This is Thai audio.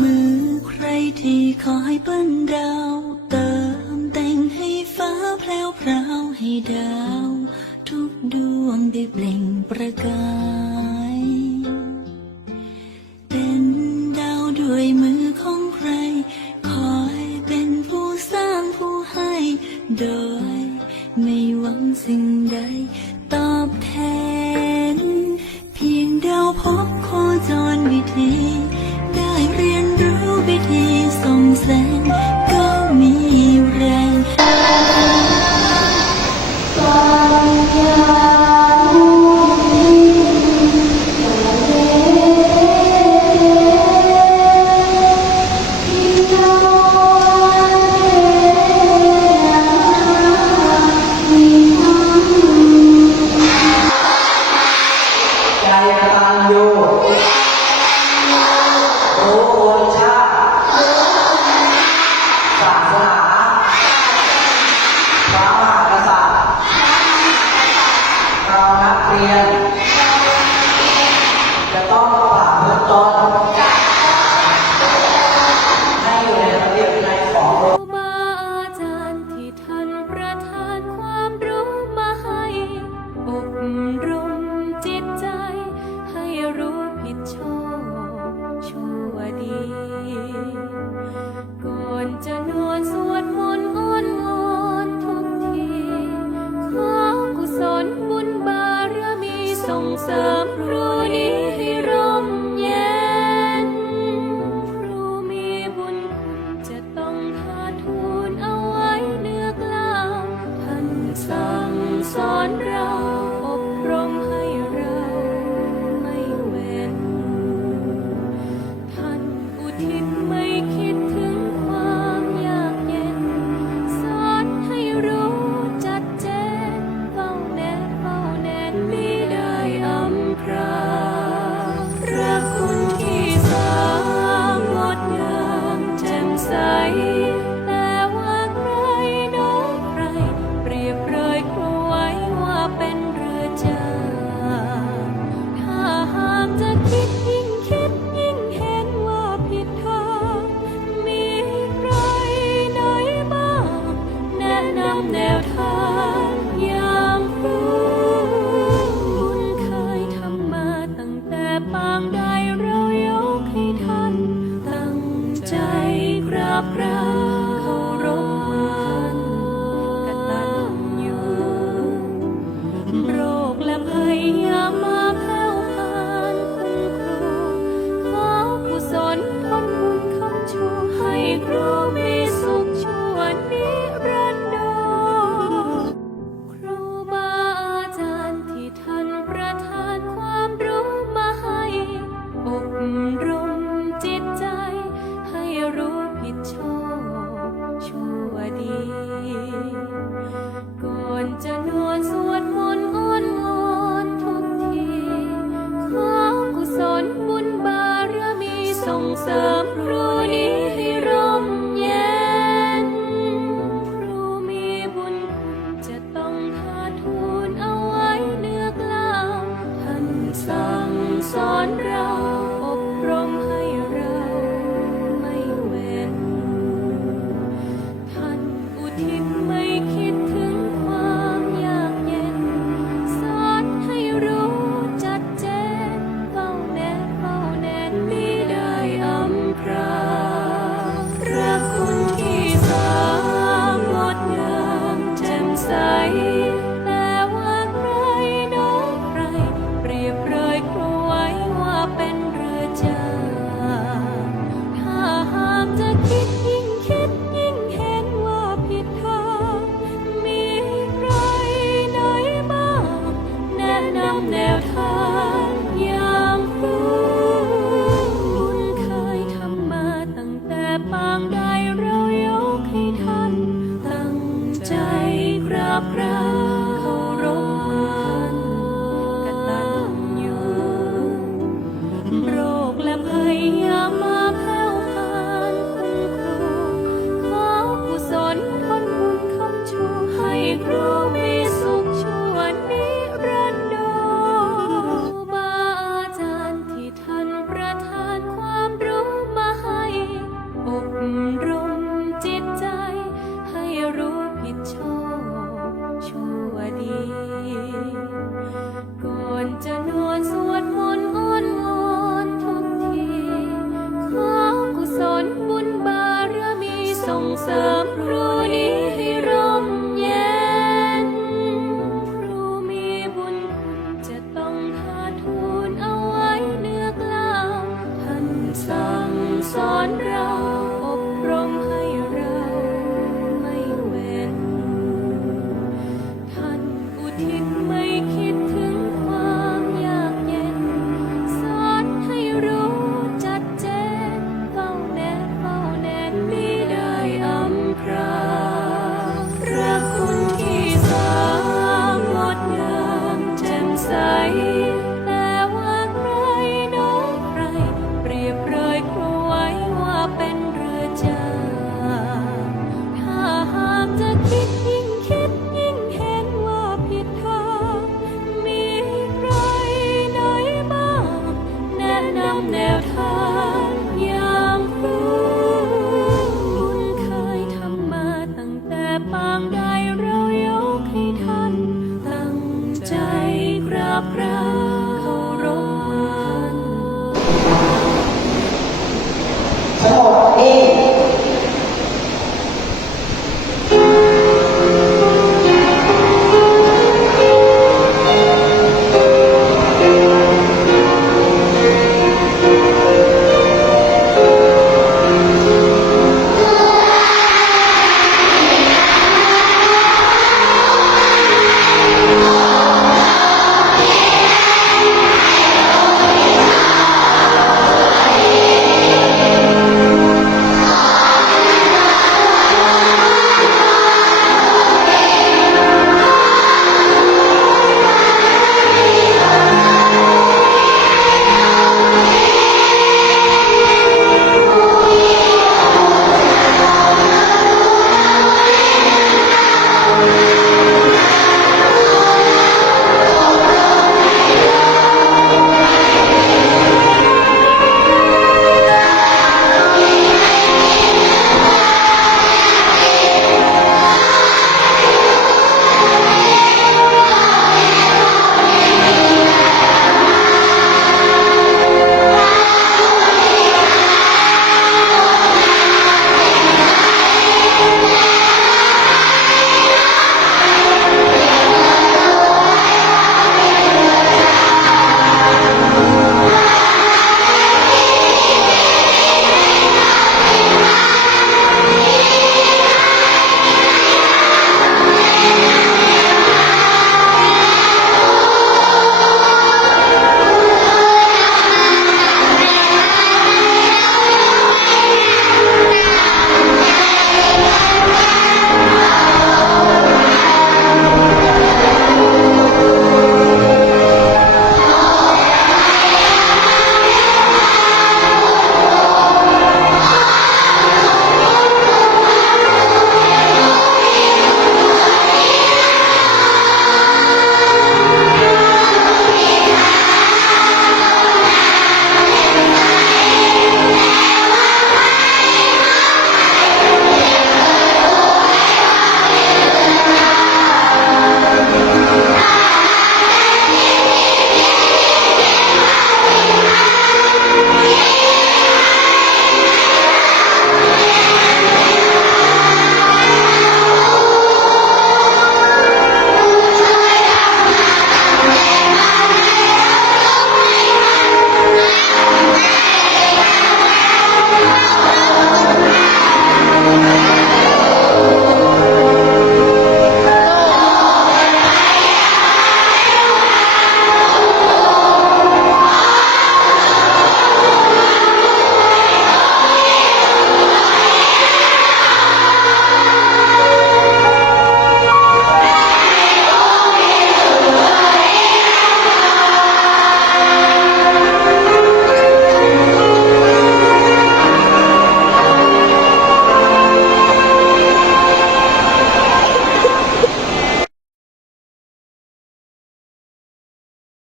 มือใครที่คอให้เปิ้นดาว เติมแต่งให้ฟ้าแพรวพราวให้ดาว ทุกดวงได้เปล่งประกาย กับเรา con rau